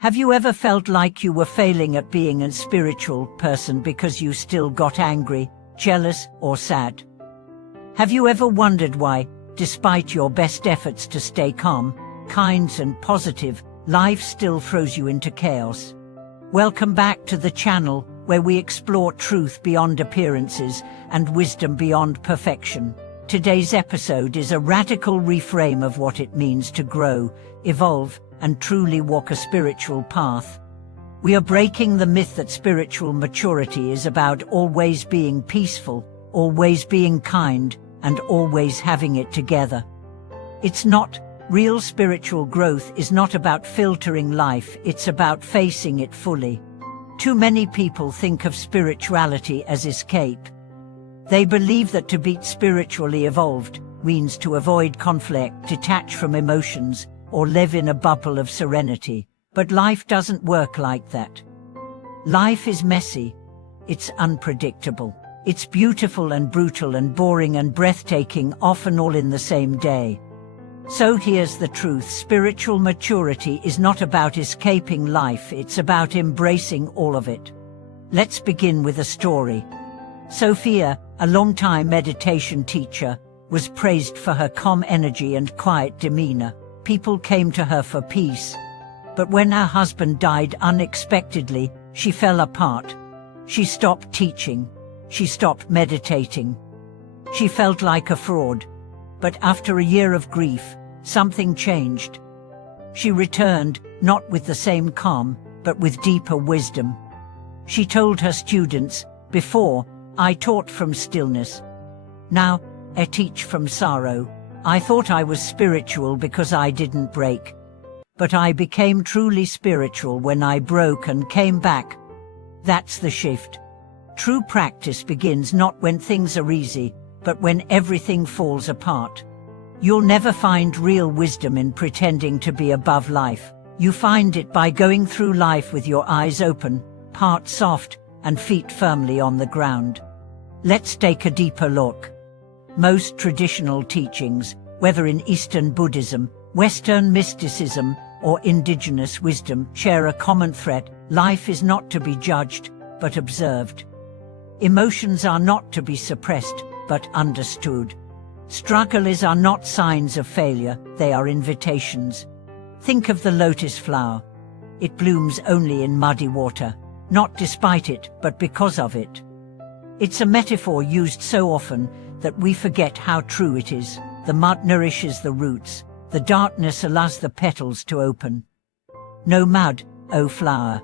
Have you ever felt like you were failing at being a spiritual person because you still got angry, jealous, or sad? Have you ever wondered why, despite your best efforts to stay calm, kind, and positive, life still throws you into chaos? Welcome back to the channel, where we explore truth beyond appearances and wisdom beyond perfection. Today's episode is a radical reframe of what it means to grow, evolve, and truly walk a spiritual path. We are breaking the myth that spiritual maturity is about always being peaceful, always being kind, and always having it together. It's not. Real spiritual growth is not about filtering life, it's about facing it fully. Too many people think of spirituality as escape. They believe that to be spiritually evolved means to avoid conflict, detach from emotions, or live in a bubble of serenity. But life doesn't work like that. Life is messy. It's unpredictable. It's beautiful and brutal and boring and breathtaking, often all in the same day. So here's the truth: spiritual maturity is not about escaping life, it's about embracing all of it. Let's begin with a story. Sophia, a long-time meditation teacher, was praised for her calm energy and quiet demeanor. People came to her for peace. But when her husband died unexpectedly, she fell apart. She stopped teaching. She stopped meditating. She felt like a fraud. But after a year of grief, something changed. She returned, not with the same calm, but with deeper wisdom. She told her students, "Before, I taught from stillness. Now, I teach from sorrow. I thought I was spiritual because I didn't break. But I became truly spiritual when I broke and came back." That's the shift. True practice begins not when things are easy, but when everything falls apart. You'll never find real wisdom in pretending to be above life. You find it by going through life with your eyes open, heart soft, and feet firmly on the ground. Let's take a deeper look. Most traditional teachings, whether in Eastern Buddhism, Western mysticism, or indigenous wisdom, share a common thread: life is not to be judged, but observed. Emotions are not to be suppressed, but understood. Struggles are not signs of failure, they are invitations. Think of the lotus flower. It blooms only in muddy water, not despite it, but because of it. It's a metaphor used so often that we forget how true it is. The mud nourishes the roots, the darkness allows the petals to open. No mud, oh flower.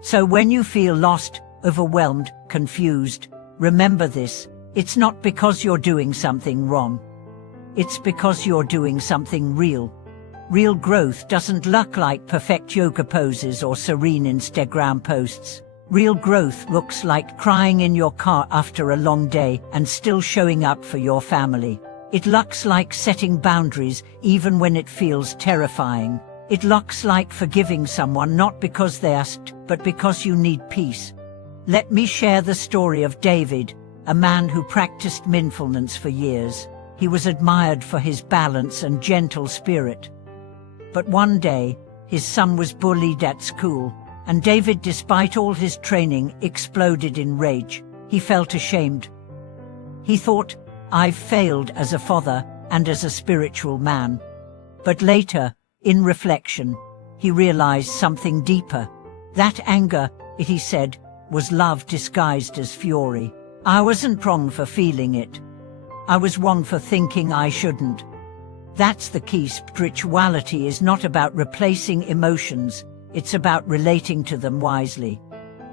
So when you feel lost, overwhelmed, confused, remember this: it's not because you're doing something wrong. It's because you're doing something real. Real growth doesn't look like perfect yoga poses or serene Instagram posts. Real growth looks like crying in your car after a long day and still showing up for your family. It looks like setting boundaries even when it feels terrifying. It looks like forgiving someone not because they asked, but because you need peace. Let me share the story of David, a man who practiced mindfulness for years. He was admired for his balance and gentle spirit. But one day, his son was bullied at school, and David, despite all his training, exploded in rage. He felt ashamed. He thought, "I've failed as a father and as a spiritual man." But later, in reflection, he realized something deeper. That anger, he said, was love disguised as fury. I wasn't wrong for feeling it. I was wrong for thinking I shouldn't. That's the key. Spirituality is not about replacing emotions, it's about relating to them wisely.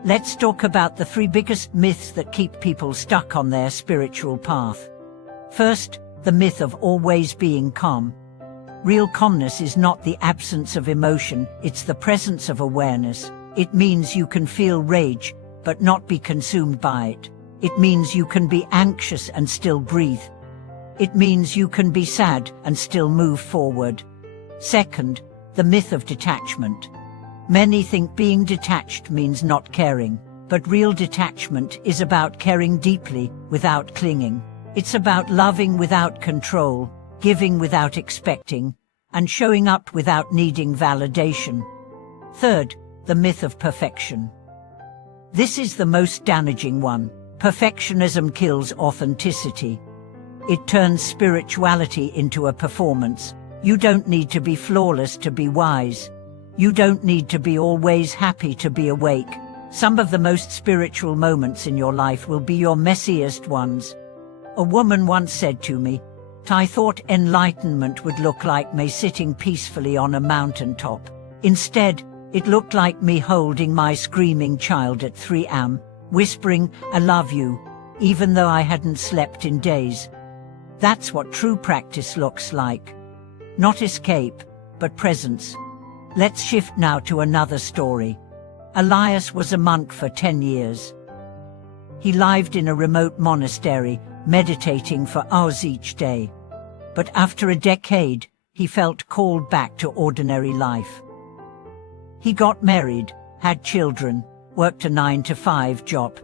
Let's talk about the 3 biggest myths that keep people stuck on their spiritual path. First, the myth of always being calm. Real calmness is not the absence of emotion, it's the presence of awareness. It means you can feel rage, but not be consumed by it. It means you can be anxious and still breathe. It means you can be sad and still move forward. Second, the myth of detachment. Many think being detached means not caring, but real detachment is about caring deeply without clinging. It's about loving without control, giving without expecting, and showing up without needing validation. Third, the myth of perfection. This is the most damaging one. Perfectionism kills authenticity. It turns spirituality into a performance. You don't need to be flawless to be wise. You don't need to be always happy to be awake. Some of the most spiritual moments in your life will be your messiest ones. A woman once said to me, "I thought enlightenment would look like me sitting peacefully on a mountaintop. Instead, it looked like me holding my screaming child at 3 a.m., whispering, 'I love you,' even though I hadn't slept in days." That's what true practice looks like. Not escape, but presence. Let's shift now to another story. Elias was a monk for 10 years. He lived in a remote monastery, meditating for hours each day. But after a decade, he felt called back to ordinary life. He got married, had children, worked a 9-to-5 job.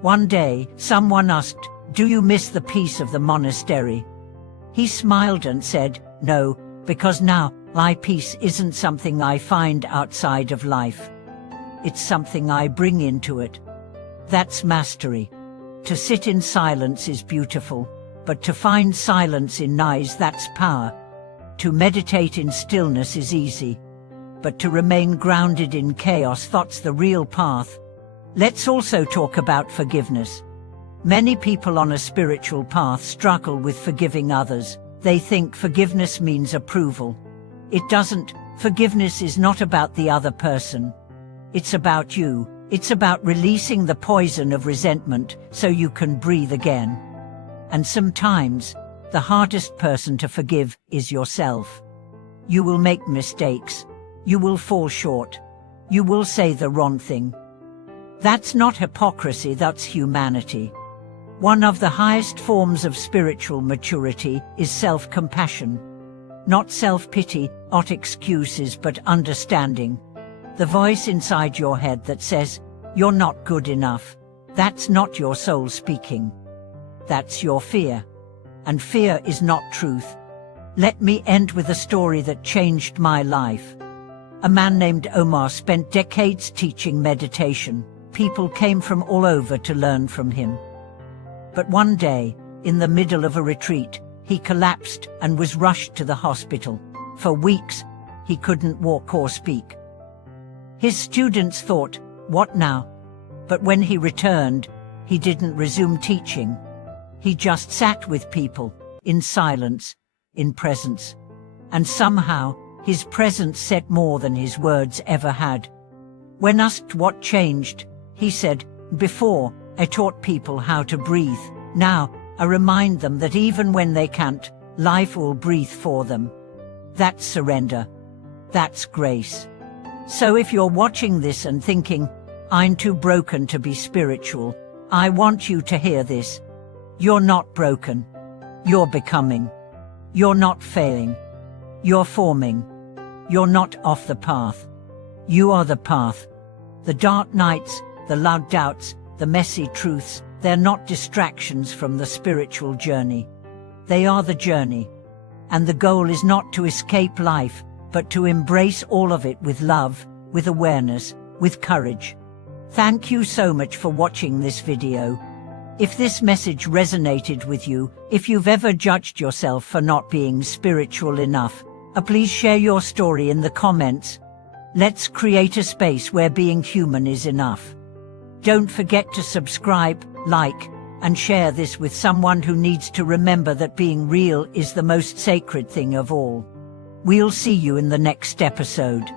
One day, someone asked, "Do you miss the peace of the monastery?" He smiled and said, "No, because now, my peace isn't something I find outside of life. It's something I bring into it." That's mastery. To sit in silence is beautiful, but to find silence in noise, that's power. To meditate in stillness is easy, but to remain grounded in chaos, that's the real path. Let's also talk about forgiveness. Many people on a spiritual path struggle with forgiving others. They think forgiveness means approval. It doesn't. Forgiveness is not about the other person. It's about you. It's about releasing the poison of resentment so you can breathe again. And sometimes, the hardest person to forgive is yourself. You will make mistakes. You will fall short. You will say the wrong thing. That's not hypocrisy, that's humanity. One of the highest forms of spiritual maturity is self-compassion. Not self-pity, not excuses, but understanding. The voice inside your head that says, "You're not good enough." That's not your soul speaking. That's your fear. And fear is not truth. Let me end with a story that changed my life. A man named Omar spent decades teaching meditation. People came from all over to learn from him. But one day, in the middle of a retreat, he collapsed and was rushed to the hospital. For weeks, he couldn't walk or speak. His students thought, "What now?" But when he returned, he didn't resume teaching. He just sat with people, in silence, in presence. And somehow, his presence said more than his words ever had. When asked what changed, he said, "Before, I taught people how to breathe. Now, I remind them that even when they can't, life will breathe for them." That's surrender. That's grace. So if you're watching this and thinking, "I'm too broken to be spiritual," I want you to hear this. You're not broken. You're becoming. You're not failing. You're forming. You're not off the path. You are the path. The dark nights, the loud doubts, the messy truths, they're not distractions from the spiritual journey. They are the journey. And the goal is not to escape life, but to embrace all of it with love, with awareness, with courage. Thank you so much for watching this video. If this message resonated with you, if you've ever judged yourself for not being spiritual enough, please share your story in the comments. Let's create a space where being human is enough. Don't forget to subscribe, like, and share this with someone who needs to remember that being real is the most sacred thing of all. We'll see you in the next episode.